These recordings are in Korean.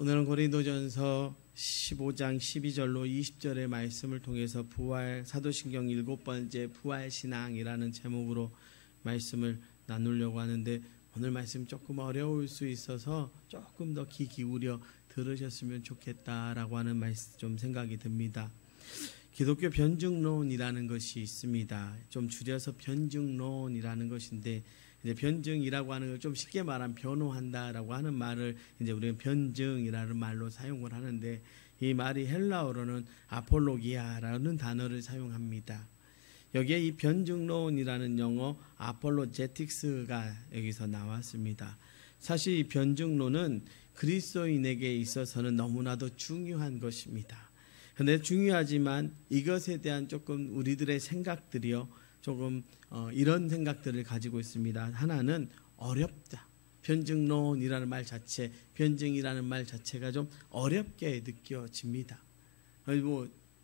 오늘은 고린도전서 15장 12절로 20절의 말씀을 통해서 사도신경 7번째 부활신앙이라는 제목으로 말씀을 나누려고 하는데, 오늘 말씀 조금 어려울 수 있어서 조금 더 귀 기울여 들으셨으면 좋겠다라고 하는 말씀 좀 생각이 듭니다. 기독교 변증론이라는 것이 있습니다. 좀 줄여서 변증론이라는 것인데, 이제 변증이라고 하는 걸 좀 쉽게 말하면 변호한다라고 하는 말을 이제 우리는 변증이라는 말로 사용을 하는데, 이 말이 헬라어로는 아폴로기아라는 단어를 사용합니다. 여기에 이 변증론이라는 영어 아폴로제틱스가 여기서 나왔습니다. 사실 이 변증론은 그리스도인에게 있어서는 너무나도 중요한 것입니다. 그런데 중요하지만 이것에 대한 조금 우리들의 생각들이요, 조금 이런 생각들을 가지고 있습니다. 하나는 어렵다. 변증론이라는 말 자체, 변증이라는 말 자체가 좀 어렵게 느껴집니다.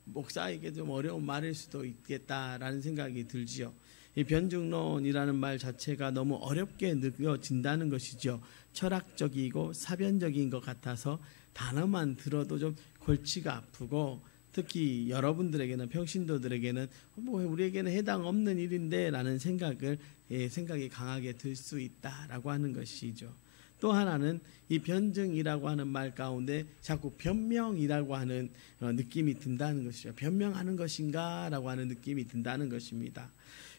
목사에게 좀 어려운 말일 수도 있겠다라는 생각이 들지요. 이 변증론이라는 말 자체가 너무 어렵게 느껴진다는 것이죠. 철학적이고 사변적인 것 같아서 단어만 들어도 좀 골치가 아프고, 특히 여러분들에게는, 평신도들에게는 우리에게는 해당 없는 일인데 라는 생각이 강하게 들 수 있다라고 하는 것이죠. 또 하나는 이 변증이라고 하는 말 가운데 자꾸 변명이라고 하는 느낌이 든다는 것이죠. 변명하는 것인가 라고 하는 느낌이 든다는 것입니다.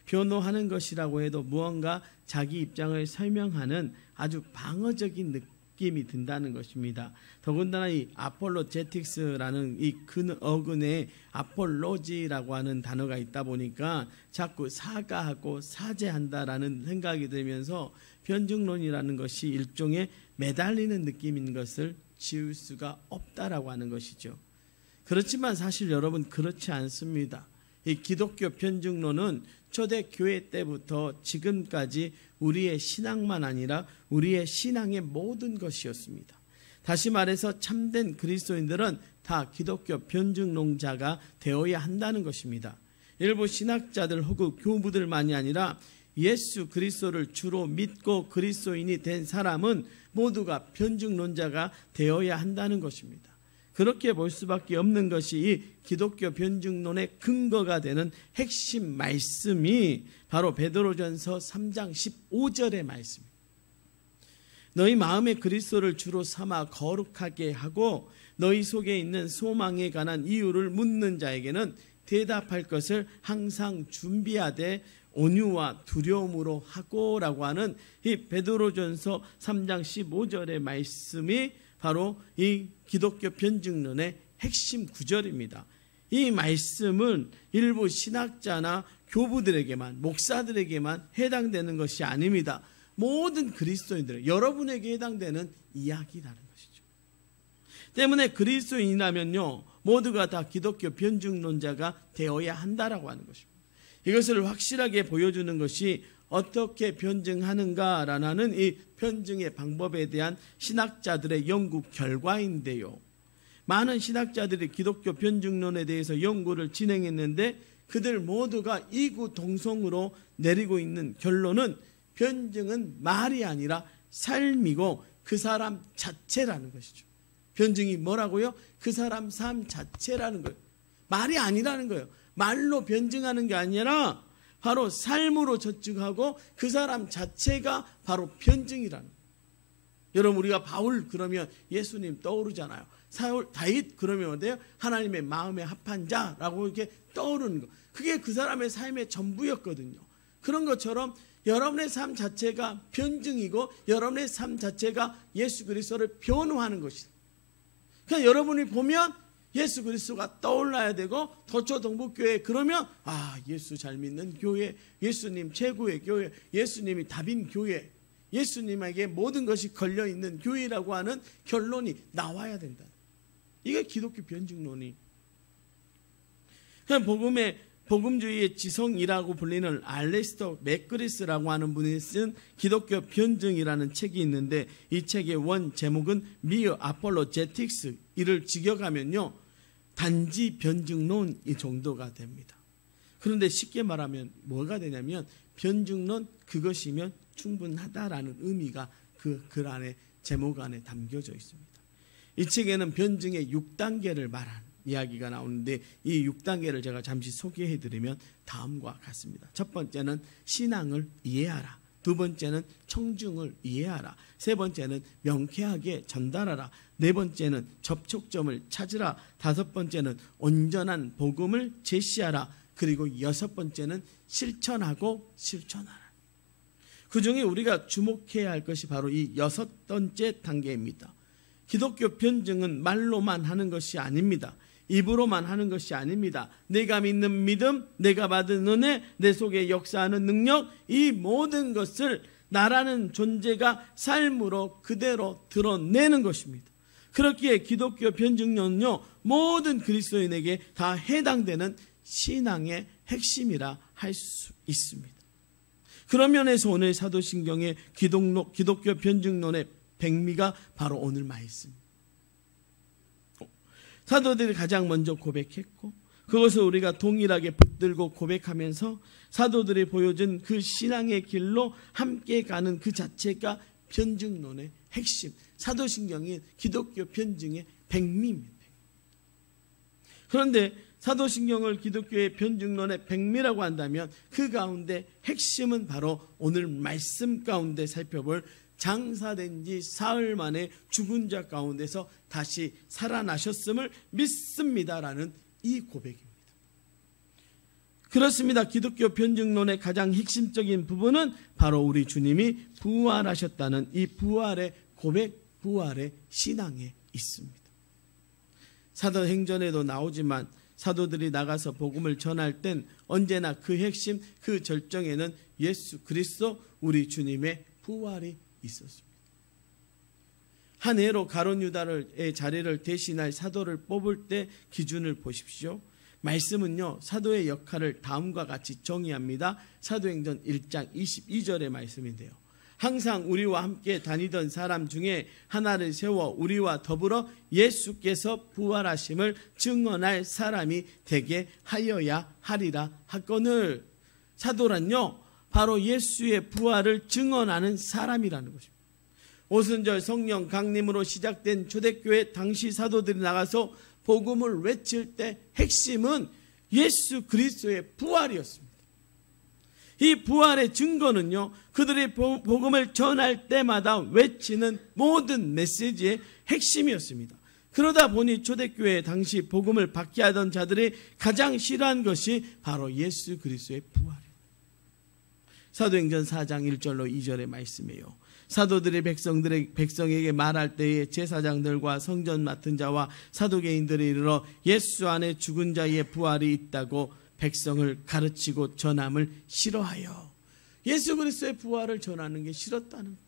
변호하는 것이라고 해도 무언가 자기 입장을 설명하는 아주 방어적인 느낌이 든다는 것입니다. 더군다나 이 아폴로제틱스라는 이 어근에 아폴로지라고 하는 단어가 있다 보니까 자꾸 사과하고 사죄한다라는 생각이 들면서 변증론이라는 것이 일종의 매달리는 느낌인 것을 지울 수가 없다라고 하는 것이죠. 그렇지만 사실 여러분, 그렇지 않습니다. 이 기독교 변증론은 초대교회 때부터 지금까지 우리의 신앙만 아니라 우리의 신앙의 모든 것이었습니다. 다시 말해서 참된 그리스도인들은 다 기독교 변증론자가 되어야 한다는 것입니다. 일부 신학자들 혹은 교부들만이 아니라 예수 그리스도를 주로 믿고 그리스도인이 된 사람은 모두가 변증론자가 되어야 한다는 것입니다. 그렇게 볼 수밖에 없는 것이 이 기독교 변증론의 근거가 되는 핵심 말씀이 바로 베드로전서 3장 15절의 말씀입니다. 너희 마음에 그리스도를 주로 삼아 거룩하게 하고 너희 속에 있는 소망에 관한 이유를 묻는 자에게는 대답할 것을 항상 준비하되 온유와 두려움으로 하고라고 하는 이 베드로전서 3장 15절의 말씀이 바로 이 기독교 변증론의 핵심 구절입니다. 이 말씀은 일부 신학자나 교부들에게만, 목사들에게만 해당되는 것이 아닙니다. 모든 그리스도인들, 여러분에게 해당되는 이야기라는 것이죠. 때문에 그리스도인이라면요, 모두가 다 기독교 변증론자가 되어야 한다라고 하는 것입니다. 이것을 확실하게 보여주는 것이 어떻게 변증하는가라는 이 변증의 방법에 대한 신학자들의 연구 결과인데요. 많은 신학자들이 기독교 변증론에 대해서 연구를 진행했는데 그들 모두가 이구동성으로 내리고 있는 결론은 변증은 말이 아니라 삶이고 그 사람 자체라는 것이죠. 변증이 뭐라고요? 그 사람 삶 자체라는 거예요. 말이 아니라는 거예요. 말로 변증하는 게 아니라 바로 삶으로 저축하고 그 사람 자체가 바로 변증이라는 거예요. 여러분, 우리가 바울 그러면 예수님 떠오르잖아요. 사울, 다윗 그러면 어때요? 하나님의 마음에 합한 자라고 이렇게 떠오르는 거. 그게 그 사람의 삶의 전부였거든요. 그런 것처럼 여러분의 삶 자체가 변증이고 여러분의 삶 자체가 예수 그리스도를 변호하는 것이다. 그러니까 여러분이 보면 예수 그리스도가 떠올라야 되고, 도초 동북교회 그러면 예수 잘 믿는 교회, 예수님 최고의 교회, 예수님이 답인 교회, 예수님에게 모든 것이 걸려있는 교회라고 하는 결론이 나와야 된다. 이게 기독교 변증론이. 그냥 복음주의의 지성이라고 불리는 알레스터 맥그리스라고 하는 분이 쓴 기독교 변증이라는 책이 있는데, 이 책의 원 제목은 미어 아폴로제틱스, 이를 직역하면요, 단지 변증론 이 정도가 됩니다. 그런데 쉽게 말하면 뭐가 되냐면, 변증론 그것이면 충분하다라는 의미가 그 글 안에, 제목 안에 담겨져 있습니다. 이 책에는 변증의 6단계를 말한 이야기가 나오는데 이 6단계를 제가 잠시 소개해드리면 다음과 같습니다. 첫 번째는 신앙을 이해하라. 두 번째는 청중을 이해하라. 세 번째는 명쾌하게 전달하라. 네 번째는 접촉점을 찾으라. 다섯 번째는 온전한 복음을 제시하라. 그리고 여섯 번째는 실천하고 실천하라. 그중에 우리가 주목해야 할 것이 바로 이 여섯 번째 단계입니다. 기독교 변증은 말로만 하는 것이 아닙니다. 입으로만 하는 것이 아닙니다. 내가 믿는 믿음, 내가 받은 은혜, 내 속에 역사하는 능력, 이 모든 것을 나라는 존재가 삶으로 그대로 드러내는 것입니다. 그렇기에 기독교 변증론은요, 모든 그리스도인에게 다 해당되는 신앙의 핵심이라 할 수 있습니다. 그런 면에서 오늘 사도신경의 기독교 변증론의 백미가 바로 오늘 말씀입니다. 사도들이 가장 먼저 고백했고 그것을 우리가 동일하게 붙들고 고백하면서 사도들이 보여준 그 신앙의 길로 함께 가는 그 자체가 변증론의 핵심, 사도신경이 기독교 변증의 백미입니다. 그런데 사도신경을 기독교의 변증론의 백미라고 한다면 그 가운데 핵심은 바로 오늘 말씀 가운데 살펴볼 장사된 지 사흘 만에 죽은 자 가운데서 다시 살아나셨음을 믿습니다라는 이 고백입니다. 그렇습니다. 기독교 변증론의 가장 핵심적인 부분은 바로 우리 주님이 부활하셨다는 이 부활의 고백, 부활의 신앙에 있습니다. 사도행전에도 나오지만 사도들이 나가서 복음을 전할 땐 언제나 그 핵심, 그 절정에는 예수 그리스도 우리 주님의 부활이 있었습니다. 한 해로 가룟 유다의 자리를 대신할 사도를 뽑을 때 기준을 보십시오. 말씀은요, 사도의 역할을 다음과 같이 정의합니다. 사도행전 1장 22절의 말씀인데요. 항상 우리와 함께 다니던 사람 중에 하나를 세워 우리와 더불어 예수께서 부활하심을 증언할 사람이 되게 하여야 하리라 하거늘. 사도란요, 바로 예수의 부활을 증언하는 사람이라는 것입니다. 오순절 성령 강림으로 시작된 초대교회 당시 사도들이 나가서 복음을 외칠 때 핵심은 예수 그리스도의 부활이었습니다. 이 부활의 증거는요, 그들이 복음을 전할 때마다 외치는 모든 메시지의 핵심이었습니다. 그러다 보니 초대교회 당시 복음을 받게 하던 자들이 가장 싫어한 것이 바로 예수 그리스도의 부활이에요. 사도행전 4장 1절로 2절의 말씀이에요. 사도들이 백성에게 말할 때에 제사장들과 성전 맡은 자와 사두개인들이 이르러 예수 안에 죽은 자의 부활이 있다고 백성을 가르치고 전함을 싫어하여. 예수 그리스도의 부활을 전하는 게 싫었다는 거예요.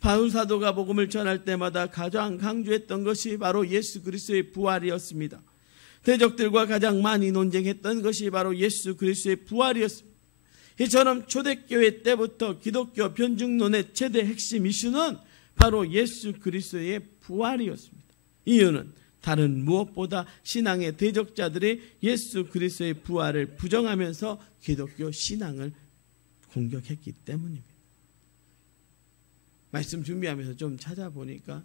바울 사도가 복음을 전할 때마다 가장 강조했던 것이 바로 예수 그리스도의 부활이었습니다. 대적들과 가장 많이 논쟁했던 것이 바로 예수 그리스도의 부활이었습니다. 이처럼 초대교회 때부터 기독교 변증론의 최대 핵심 이슈는 바로 예수 그리스도의 부활이었습니다. 이유는 다른 무엇보다 신앙의 대적자들이 예수 그리스도의 부활을 부정하면서 기독교 신앙을 공격했기 때문입니다. 말씀 준비하면서 좀 찾아보니까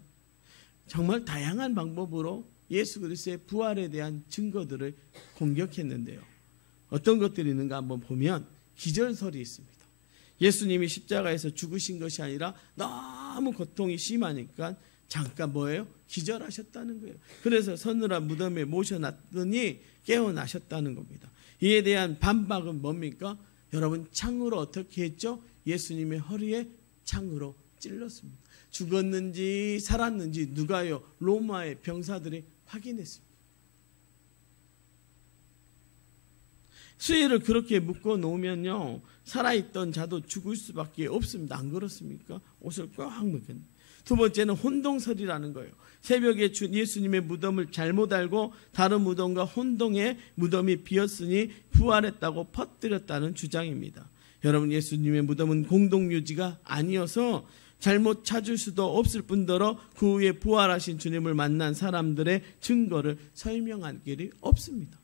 정말 다양한 방법으로 예수 그리스도의 부활에 대한 증거들을 공격했는데요. 어떤 것들이 있는가 한번 보면 기절설이 있습니다. 예수님이 십자가에서 죽으신 것이 아니라 너무 고통이 심하니까 잠깐 뭐예요? 기절하셨다는 거예요. 그래서 서늘한 무덤에 모셔놨더니 깨어나셨다는 겁니다. 이에 대한 반박은 뭡니까? 여러분, 창으로 어떻게 했죠? 예수님의 허리에 창으로 찔렀습니다. 죽었는지 살았는지 누가요? 로마의 병사들이 확인했습니다. 수의를 그렇게 묶어 놓으면요, 살아있던 자도 죽을 수밖에 없습니다. 안 그렇습니까? 옷을 꽉 묶었네. 두 번째는 혼동설이라는 거예요. 새벽에 예수님의 무덤을 잘못 알고 다른 무덤과 혼동해 무덤이 비었으니 부활했다고 퍼뜨렸다는 주장입니다. 여러분, 예수님의 무덤은 공동묘지가 아니어서 잘못 찾을 수도 없을 뿐더러 그 후에 부활하신 주님을 만난 사람들의 증거를 설명할 길이 없습니다.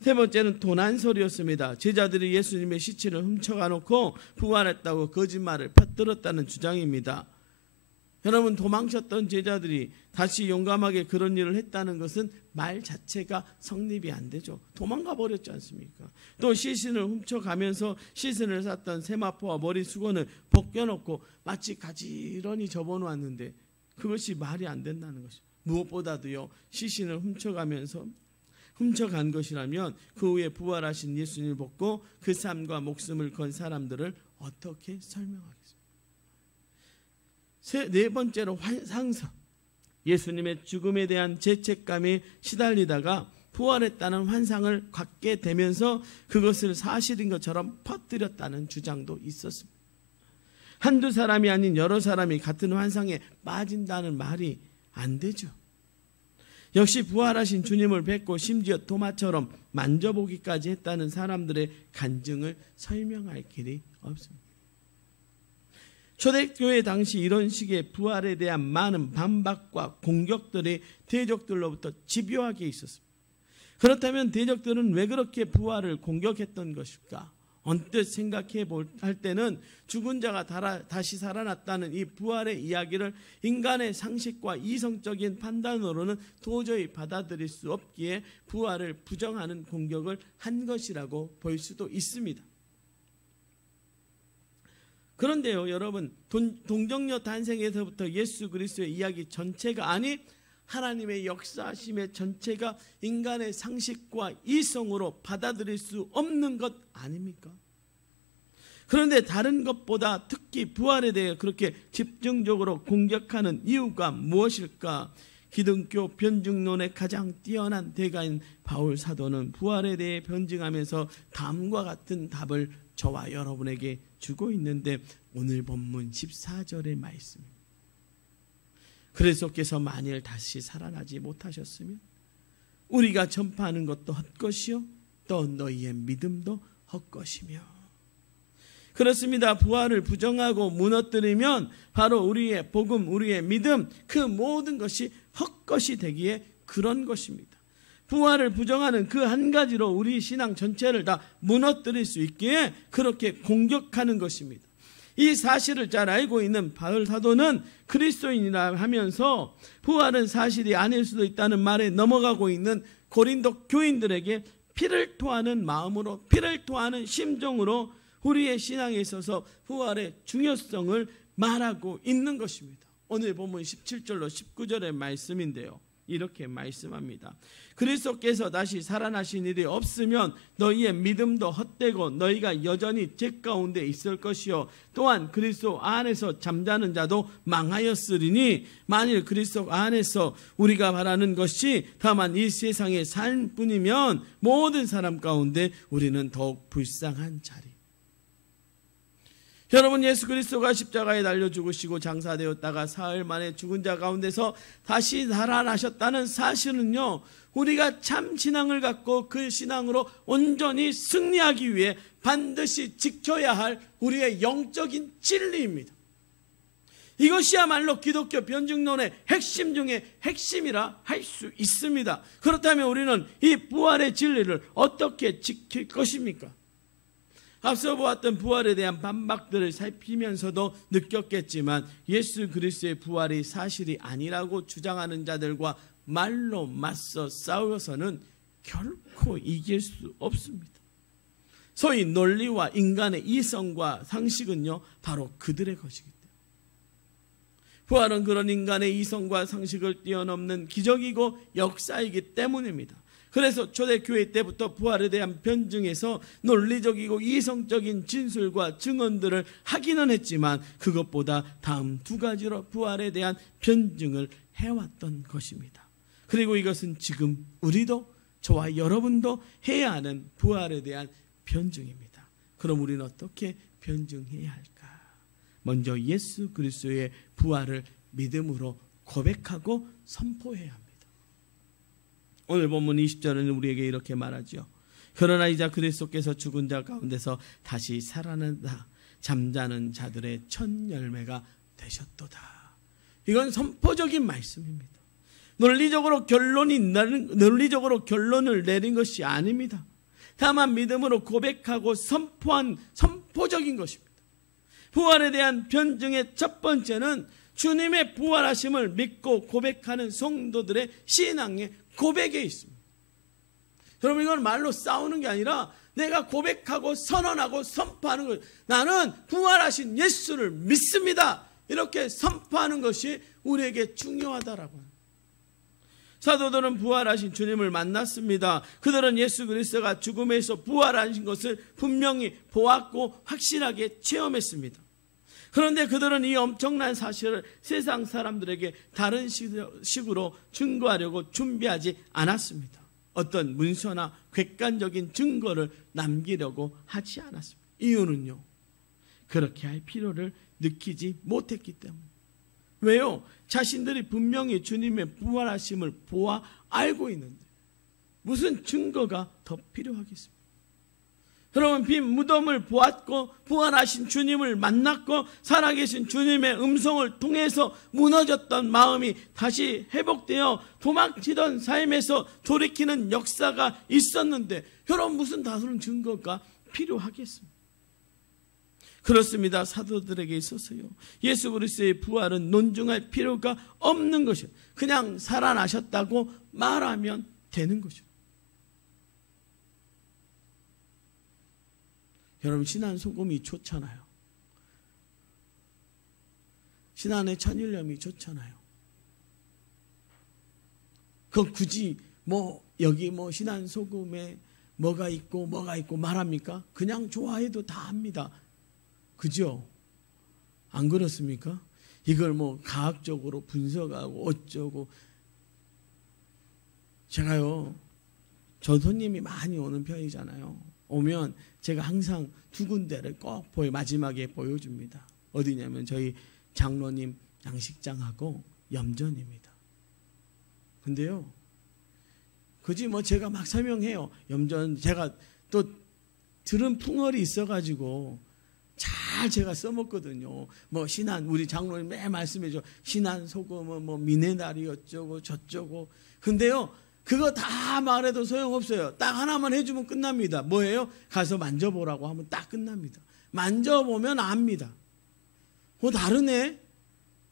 세 번째는 도난설이었습니다. 제자들이 예수님의 시체를 훔쳐가 놓고 부활했다고 거짓말을 퍼뜨렸다는 주장입니다. 여러분, 도망쳤던 제자들이 다시 용감하게 그런 일을 했다는 것은 말 자체가 성립이 안 되죠. 도망가 버렸지 않습니까? 또 시신을 훔쳐가면서 시신을 쌌던 세마포와 머리 수건을 벗겨놓고 마치 가지런히 접어놓았는데 그것이 말이 안 된다는 것이죠. 무엇보다도요, 시신을 훔쳐간 것이라면 그 후에 부활하신 예수님을 벗고 그 삶과 목숨을 건 사람들을 어떻게 설명하겠습니까? 네 번째로 환상성. 예수님의 죽음에 대한 죄책감에 시달리다가 부활했다는 환상을 갖게 되면서 그것을 사실인 것처럼 퍼뜨렸다는 주장도 있었습니다. 한두 사람이 아닌 여러 사람이 같은 환상에 빠진다는 말이 안 되죠. 역시 부활하신 주님을 뵙고 심지어 토마처럼 만져보기까지 했다는 사람들의 간증을 설명할 길이 없습니다. 초대교회 당시 이런 식의 부활에 대한 많은 반박과 공격들이 대적들로부터 집요하게 있었습니다. 그렇다면 대적들은 왜 그렇게 부활을 공격했던 것일까? 언뜻 생각해 할 때는 죽은 자가 다시 살아났다는 이 부활의 이야기를 인간의 상식과 이성적인 판단으로는 도저히 받아들일 수 없기에 부활을 부정하는 공격을 한 것이라고 볼 수도 있습니다. 그런데요, 여러분, 동정녀 탄생에서부터 예수 그리스도의 이야기 전체가 아닌 하나님의 역사하심의 전체가 인간의 상식과 이성으로 받아들일 수 없는 것 아닙니까? 그런데 다른 것보다 특히 부활에 대해 그렇게 집중적으로 공격하는 이유가 무엇일까? 기독교 변증론의 가장 뛰어난 대가인 바울 사도는 부활에 대해 변증하면서 다음과 같은 답을 저와 여러분에게 주고 있는데, 오늘 본문 14절의 말씀입니다. 그리스도께서 만일 다시 살아나지 못하셨으면 우리가 전파하는 것도 헛것이요 또 너희의 믿음도 헛것이며. 그렇습니다. 부활을 부정하고 무너뜨리면 바로 우리의 복음, 우리의 믿음, 그 모든 것이 헛것이 되기에 그런 것입니다. 부활을 부정하는 그 한 가지로 우리 신앙 전체를 다 무너뜨릴 수 있기에 그렇게 공격하는 것입니다. 이 사실을 잘 알고 있는 바울 사도는 그리스도인이라 하면서 부활은 사실이 아닐 수도 있다는 말에 넘어가고 있는 고린도 교인들에게 피를 토하는 마음으로, 피를 토하는 심정으로 우리의 신앙에 있어서 부활의 중요성을 말하고 있는 것입니다. 오늘 본문 17절로 19절의 말씀인데요, 이렇게 말씀합니다. 그리스도께서 다시 살아나신 일이 없으면 너희의 믿음도 헛되고 너희가 여전히 죄 가운데 있을 것이요 또한 그리스도 안에서 잠자는 자도 망하였으리니, 만일 그리스도 안에서 우리가 바라는 것이 다만 이 세상의 삶뿐이면 모든 사람 가운데 우리는 더욱 불쌍한 자리. 여러분, 예수 그리스도가 십자가에 달려 죽으시고 장사되었다가 사흘 만에 죽은 자 가운데서 다시 살아나셨다는 사실은요, 우리가 참 신앙을 갖고 그 신앙으로 온전히 승리하기 위해 반드시 지켜야 할 우리의 영적인 진리입니다. 이것이야말로 기독교 변증론의 핵심 중에 핵심이라 할 수 있습니다. 그렇다면 우리는 이 부활의 진리를 어떻게 지킬 것입니까? 앞서 보았던 부활에 대한 반박들을 살피면서도 느꼈겠지만 예수 그리스도의 부활이 사실이 아니라고 주장하는 자들과 말로 맞서 싸워서는 결코 이길 수 없습니다. 소위 논리와 인간의 이성과 상식은요, 바로 그들의 것이기 때문에 부활은 그런 인간의 이성과 상식을 뛰어넘는 기적이고 역사이기 때문입니다. 그래서 초대교회 때부터 부활에 대한 변증에서 논리적이고 이성적인 진술과 증언들을 하기는 했지만 그것보다 다음 두 가지로 부활에 대한 변증을 해왔던 것입니다. 그리고 이것은 지금 우리도, 저와 여러분도 해야 하는 부활에 대한 변증입니다. 그럼 우리는 어떻게 변증해야 할까? 먼저 예수 그리스도의 부활을 믿음으로 고백하고 선포해야 합니다. 오늘 본문 20절은 우리에게 이렇게 말하죠. 그러나 이제 그리스도께서 죽은 자 가운데서 다시 살아난다. 잠자는 자들의 첫 열매가 되셨도다. 이건 선포적인 말씀입니다. 논리적으로 결론을 내린 것이 아닙니다. 다만 믿음으로 고백하고 선포한 선포적인 것입니다. 부활에 대한 변증의 첫 번째는 주님의 부활하심을 믿고 고백하는 성도들의 신앙의 고백에 있습니다. 여러분, 이건 말로 싸우는 게 아니라 내가 고백하고 선언하고 선포하는 것, 나는 부활하신 예수를 믿습니다, 이렇게 선포하는 것이 우리에게 중요하다라고 합니다. 사도들은 부활하신 주님을 만났습니다. 그들은 예수 그리스도가 죽음에서 부활하신 것을 분명히 보았고 확실하게 체험했습니다. 그런데 그들은 이 엄청난 사실을 세상 사람들에게 다른 식으로 증거하려고 준비하지 않았습니다. 어떤 문서나 객관적인 증거를 남기려고 하지 않았습니다. 이유는요, 그렇게 할 필요를 느끼지 못했기 때문에. 왜요? 자신들이 분명히 주님의 부활하심을 보아 알고 있는데 무슨 증거가 더 필요하겠습니까? 여러분, 빈 무덤을 보았고 부활하신 주님을 만났고 살아계신 주님의 음성을 통해서 무너졌던 마음이 다시 회복되어 도망치던 삶에서 돌이키는 역사가 있었는데 여러분, 무슨 다른 증거가 필요하겠습니까? 그렇습니다. 사도들에게 있어서요, 예수 그리스도의 부활은 논증할 필요가 없는 것이요, 그냥 살아나셨다고 말하면 되는 것이요. 여러분, 신안 소금이 좋잖아요. 신안의 천일염이 좋잖아요. 그 굳이 여기 신안 소금에 뭐가 있고 말합니까? 그냥 좋아해도 다 합니다. 그죠? 안 그렇습니까? 이걸 과학적으로 분석하고 어쩌고. 제가요, 저 손님이 많이 오는 편이잖아요. 오면 제가 항상 두 군데를 꼭 마지막에 보여줍니다. 어디냐면 저희 장로님 양식장하고 염전입니다. 근데요, 굳이 제가 막 설명해요. 염전 제가 또 들은 풍월이 있어가지고 잘 제가 써먹거든요. 신안, 우리 장로님 매일 말씀해줘. 신안 소금은 미네랄이 어쩌고 저쩌고. 근데요, 그거 다 말해도 소용없어요. 딱 하나만 해주면 끝납니다. 뭐예요? 가서 만져보라고 하면 딱 끝납니다. 만져보면 압니다. 다르네?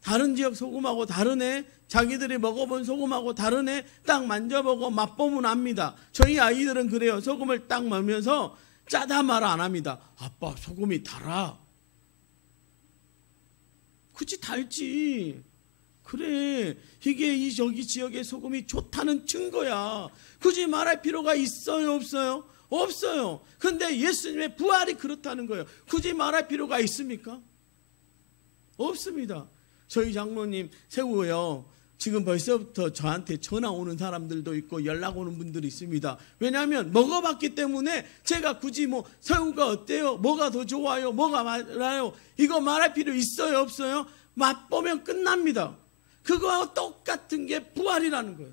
다른 지역 소금하고 다르네? 자기들이 먹어본 소금하고 다르네? 딱 만져보고 맛보면 압니다. 저희 아이들은 그래요. 소금을 딱 먹으면서 짜다 말 안 합니다. 아빠, 소금이 달아. 굳이 달지. 그래, 이게 저기 지역의 소금이 좋다는 증거야. 굳이 말할 필요가 있어요, 없어요? 없어요. 근데 예수님의 부활이 그렇다는 거예요. 굳이 말할 필요가 있습니까? 없습니다. 저희 장로님 새우요, 지금 벌써부터 저한테 전화 오는 사람들도 있고 연락 오는 분들이 있습니다. 왜냐하면 먹어봤기 때문에 제가 굳이 새우가 어때요? 뭐가 더 좋아요? 뭐가 말아요? 이거 말할 필요 있어요, 없어요? 맛보면 끝납니다. 그거하고 똑같은 게 부활이라는 거예요.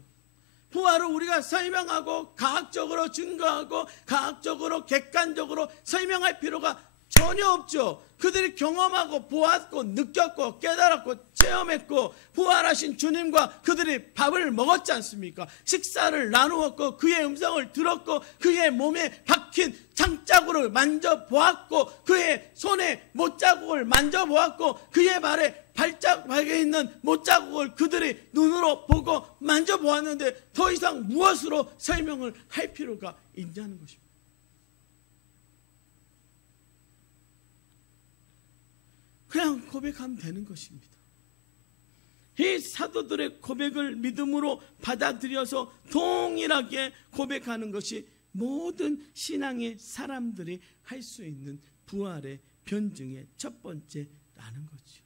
부활을 우리가 설명하고 과학적으로 증거하고 과학적으로 객관적으로 설명할 필요가 전혀 없죠. 그들이 경험하고 보았고 느꼈고 깨달았고 체험했고 부활하신 주님과 그들이 밥을 먹었지 않습니까? 식사를 나누었고 그의 음성을 들었고 그의 몸에 박힌 장자국을 만져보았고 그의 손에 못자국을 만져보았고 그의 발에 발자국에 있는 못자국을 그들이 눈으로 보고 만져보았는데 더 이상 무엇으로 설명을 할 필요가 있냐는 것입니다. 그냥 고백하면 되는 것입니다. 이 사도들의 고백을 믿음으로 받아들여서 동일하게 고백하는 것이 모든 신앙의 사람들이 할 수 있는 부활의 변증의 첫 번째라는 거죠.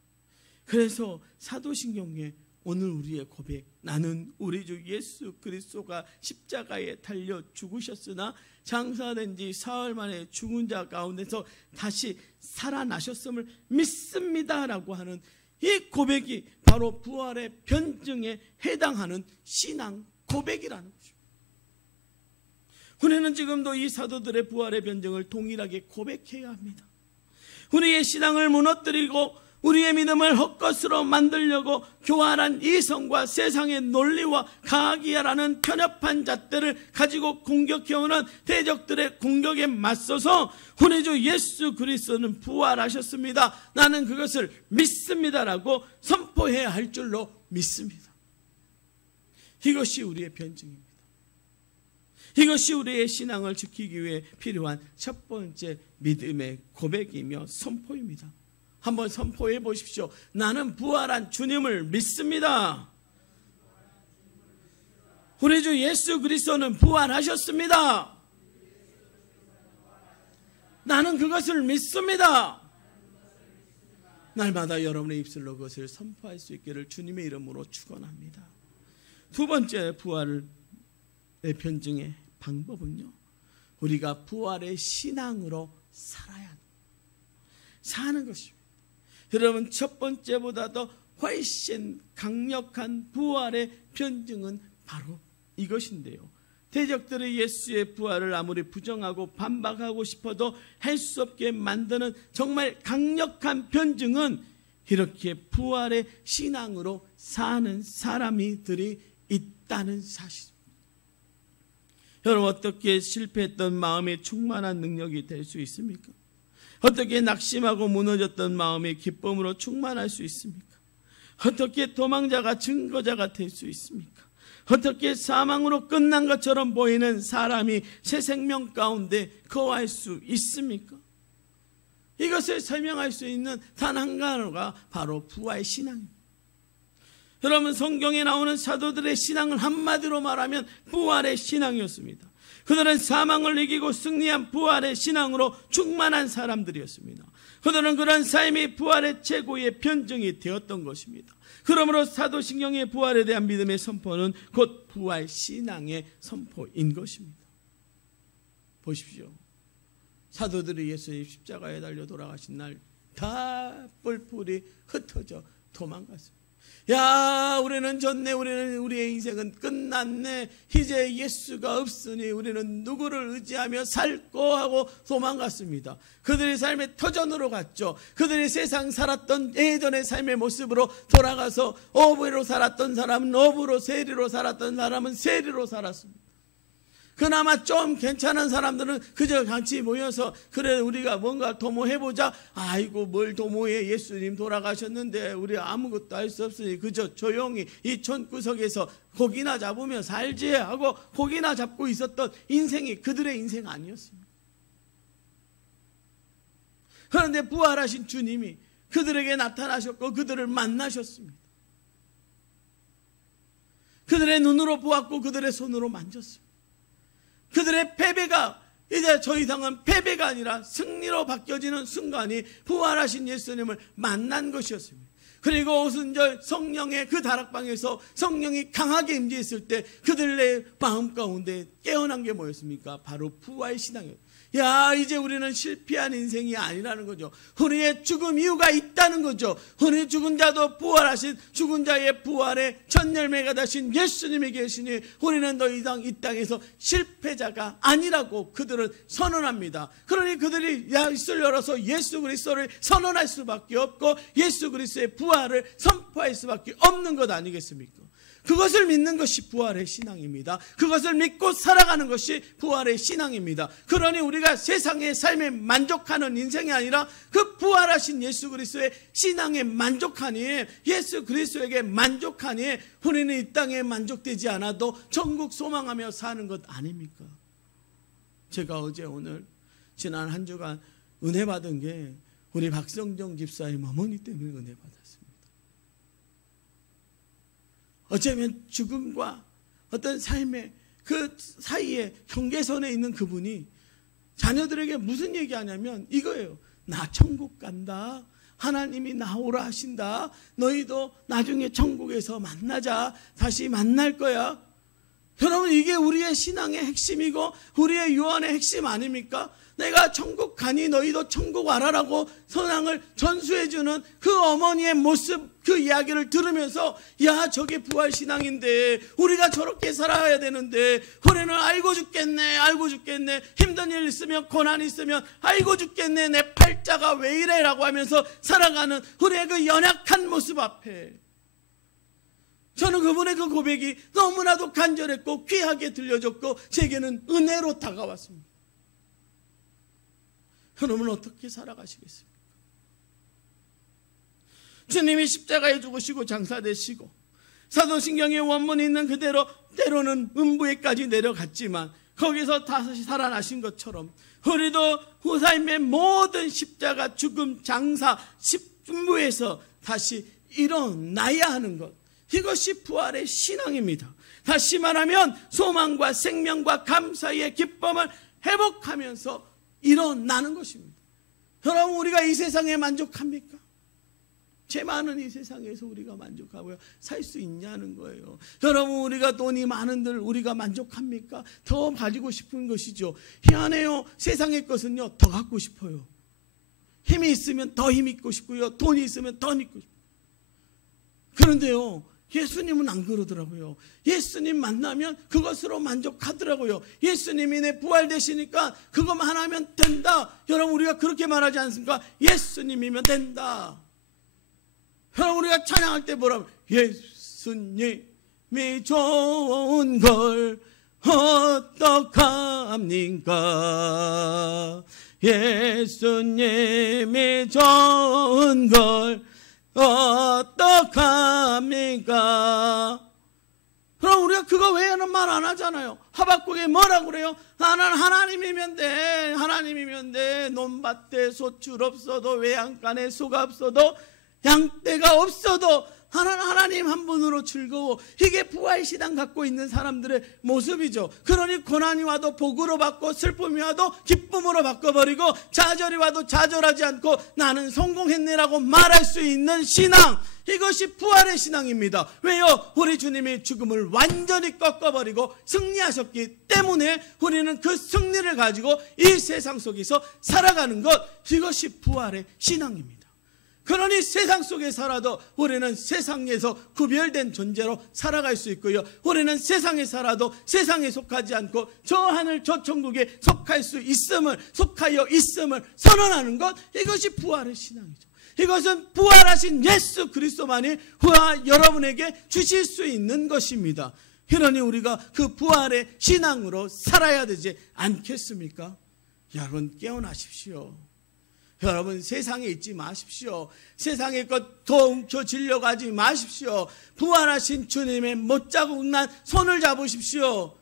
그래서 사도신경에 오늘 우리의 고백, 나는 우리 주 예수 그리스도가 십자가에 달려 죽으셨으나 장사된 지 사흘 만에 죽은 자 가운데서 다시 살아나셨음을 믿습니다라고 하는 이 고백이 바로 부활의 변증에 해당하는 신앙 고백이라는 것입니다. 우리는 지금도 이 사도들의 부활의 변증을 동일하게 고백해야 합니다. 우리의 신앙을 무너뜨리고 우리의 믿음을 헛것으로 만들려고 교활한 이성과 세상의 논리와 과학이야라는 편협한 잣대를 가지고 공격해오는 대적들의 공격에 맞서서 우리 주 예수 그리스도는 부활하셨습니다, 나는 그것을 믿습니다라고 선포해야 할 줄로 믿습니다. 이것이 우리의 변증입니다. 이것이 우리의 신앙을 지키기 위해 필요한 첫 번째 믿음의 고백이며 선포입니다. 한번 선포해 보십시오. 나는 부활한 주님을 믿습니다. 우리 주 예수 그리스도는 부활하셨습니다. 나는 그것을 믿습니다. 날마다 여러분의 입술로 그것을 선포할 수 있기를 주님의 이름으로 축원합니다. 두 번째 부활의 변증의 방법은요, 우리가 부활의 신앙으로 살아야 사는 것입니다. 여러분, 첫 번째보다도 훨씬 강력한 부활의 변증은 바로 이것인데요, 대적들의 예수의 부활을 아무리 부정하고 반박하고 싶어도 할 수 없게 만드는 정말 강력한 변증은 이렇게 부활의 신앙으로 사는 사람들이 있다는 사실입니다. 여러분, 어떻게 실패했던 마음이 충만한 능력이 될 수 있습니까? 어떻게 낙심하고 무너졌던 마음이 기쁨으로 충만할 수 있습니까? 어떻게 도망자가 증거자가 될 수 있습니까? 어떻게 사망으로 끝난 것처럼 보이는 사람이 새 생명 가운데 거할 수 있습니까? 이것을 설명할 수 있는 단 한 가지가 바로 부활 신앙입니다. 여러분, 성경에 나오는 사도들의 신앙을 한마디로 말하면 부활의 신앙이었습니다. 그들은 사망을 이기고 승리한 부활의 신앙으로 충만한 사람들이었습니다. 그들은 그런 삶이 부활의 최고의 변증이 되었던 것입니다. 그러므로 사도신경의 부활에 대한 믿음의 선포는 곧 부활 신앙의 선포인 것입니다. 보십시오. 사도들이 예수님 십자가에 달려 돌아가신 날 다 뿔뿔이 흩어져 도망갔습니다. 야, 우리는 졌네, 우리의 인생은 끝났네, 이제 예수가 없으니 우리는 누구를 의지하며 살고 하고 도망갔습니다. 그들의 삶의 터전으로 갔죠. 그들이 세상 살았던 예전의 삶의 모습으로 돌아가서 어부로 살았던 사람은 어부로, 세리로 살았던 사람은 세리로 살았습니다. 그나마 좀 괜찮은 사람들은 그저 같이 모여서 그래 우리가 뭔가 도모해보자. 아이고 뭘 도모해, 예수님 돌아가셨는데 우리 아무것도 할 수 없으니 그저 조용히 이 촌구석에서 고기나 잡으며 살지 하고 고기나 잡고 있었던 인생이 그들의 인생 아니었습니다. 그런데 부활하신 주님이 그들에게 나타나셨고 그들을 만나셨습니다. 그들의 눈으로 보았고 그들의 손으로 만졌습니다. 그들의 패배가 이제 저 이상은 패배가 아니라 승리로 바뀌어지는 순간이 부활하신 예수님을 만난 것이었습니다. 그리고 오순절 성령의 그 다락방에서 성령이 강하게 임재했을 때 그들의 마음 가운데 깨어난 게 뭐였습니까? 바로 부활 신앙이었습니다. 야, 이제 우리는 실패한 인생이 아니라는 거죠. 우리의 죽음 이유가 있다는 거죠. 우리 죽은 자도 부활하신 죽은 자의 부활의 첫 열매가 되신 예수님이 계시니 우리는 더 이상 이 땅에서 실패자가 아니라고 그들은 선언합니다. 그러니 그들이 입술 열어서 예수 그리스도를 선언할 수밖에 없고 예수 그리스도의 부활을 선포할 수밖에 없는 것 아니겠습니까? 그것을 믿는 것이 부활의 신앙입니다. 그것을 믿고 살아가는 것이 부활의 신앙입니다. 그러니 우리가 세상의 삶에 만족하는 인생이 아니라 그 부활하신 예수 그리스도의 신앙에 만족하니, 예수 그리스도에게 만족하니 우리는 이 땅에 만족되지 않아도 천국 소망하며 사는 것 아닙니까? 제가 어제 오늘 지난 한 주간 은혜 받은 게 우리 박성정 집사의 어머니 때문에 은혜 받았습니다. 어쩌면 죽음과 어떤 삶의 그 사이에 경계선에 있는 그분이 자녀들에게 무슨 얘기하냐면 이거예요. 나 천국 간다. 하나님이 나오라 하신다. 너희도 나중에 천국에서 만나자. 다시 만날 거야. 여러분, 이게 우리의 신앙의 핵심이고 우리의 유언의 핵심 아닙니까? 내가 천국 가니 너희도 천국 와라라고 선앙을 전수해주는 그 어머니의 모습, 그 이야기를 들으면서 야, 저게 부활신앙인데 우리가 저렇게 살아야 되는데 우리는 알고 죽겠네, 알고 죽겠네, 힘든 일 있으면 고난 있으면 알고 죽겠네, 내 팔자가 왜 이래 라고 하면서 살아가는 우리의 그 연약한 모습 앞에 저는 그분의 그 고백이 너무나도 간절했고 귀하게 들려졌고 제게는 은혜로 다가왔습니다. 여러분, 어떻게 살아가시겠습니까? 주님이 십자가에 죽으시고 장사되시고 사도신경의 원문이 있는 그대로 때로는 음부에까지 내려갔지만 거기서 다시 살아나신 것처럼 우리도 후사님의 모든 십자가, 죽음, 장사, 십문부에서 다시 일어나야 하는 것, 이것이 부활의 신앙입니다. 다시 말하면 소망과 생명과 감사의 기쁨을 회복하면서 일어나는 것입니다. 여러분, 우리가 이 세상에 만족합니까? 죄 많은 이 세상에서 우리가 만족하고요 살 수 있냐는 거예요. 여러분, 우리가 돈이 많은들 우리가 만족합니까? 더 가지고 싶은 것이죠. 희한해요. 세상의 것은요 더 갖고 싶어요. 힘이 있으면 더 힘 있고 싶고요, 돈이 있으면 더 있고 싶어요. 그런데요, 예수님은 안 그러더라고요. 예수님 만나면 그것으로 만족하더라고요. 예수님이 내 부활되시니까 그것만 하면 된다. 여러분, 우리가 그렇게 말하지 않습니까? 예수님이면 된다. 여러분, 우리가 찬양할 때 뭐라고? 예수님이 좋은 걸 어떡합니까? 예수님이 좋은 걸 어떡합니까? 그럼 우리가 그거 외에는 말 안 하잖아요. 하박국에 뭐라고 그래요? 나는 하나님이면 돼, 하나님이면 돼. 논밭에 소출 없어도 외양간에 소가 없어도 양떼가 없어도 하나님 한 분으로 즐거워. 이게 부활신앙 갖고 있는 사람들의 모습이죠. 그러니 고난이 와도 복으로 받고 슬픔이 와도 기쁨으로 바꿔버리고 좌절이 와도 좌절하지 않고 나는 성공했네라고 말할 수 있는 신앙, 이것이 부활의 신앙입니다. 왜요? 우리 주님이 죽음을 완전히 꺾어버리고 승리하셨기 때문에 우리는 그 승리를 가지고 이 세상 속에서 살아가는 것, 이것이 부활의 신앙입니다. 그러니 세상 속에 살아도 우리는 세상에서 구별된 존재로 살아갈 수 있고요, 우리는 세상에 살아도 세상에 속하지 않고 저 하늘 저 천국에 속하여 있음을 선언하는 것, 이것이 부활의 신앙이죠. 이것은 부활하신 예수 그리스도만이 여러분에게 주실 수 있는 것입니다. 그러니 우리가 그 부활의 신앙으로 살아야 되지 않겠습니까? 여러분, 깨어나십시오. 여러분, 세상에 있지 마십시오. 세상의 것 더 움켜쥐려고 하지 마십시오. 부활하신 주님의 못자국 난 손을 잡으십시오.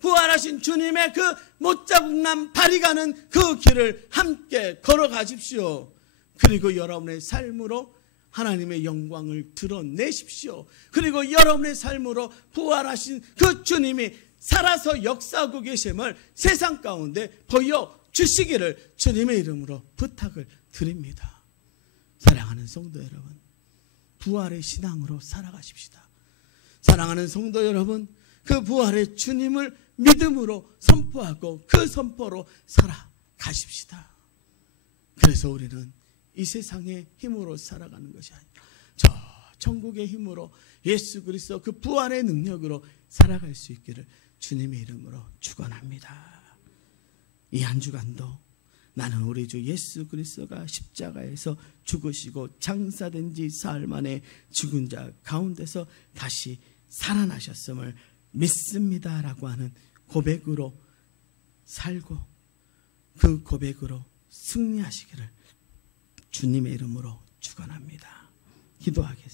부활하신 주님의 그 못자국 난 발이 가는 그 길을 함께 걸어가십시오. 그리고 여러분의 삶으로 하나님의 영광을 드러내십시오. 그리고 여러분의 삶으로 부활하신 그 주님이 살아서 역사하고 계심을 세상 가운데 보여주시기를 주님의 이름으로 부탁을 드립니다. 사랑하는 성도 여러분, 부활의 신앙으로 살아가십시다. 사랑하는 성도 여러분, 그 부활의 주님을 믿음으로 선포하고 그 선포로 살아가십시다. 그래서 우리는 이 세상의 힘으로 살아가는 것이 아니라 저 천국의 힘으로 예수 그리스도 그 부활의 능력으로 살아갈 수 있기를 주님의 이름으로 축원합니다. 이 한 주간도 나는 우리 주 예수 그리스도가 십자가에서 죽으시고 장사된 지 사흘 만에 죽은 자 가운데서 다시 살아나셨음을 믿습니다라고 하는 고백으로 살고 그 고백으로 승리하시기를 주님의 이름으로 축원합니다. 기도하겠습니다.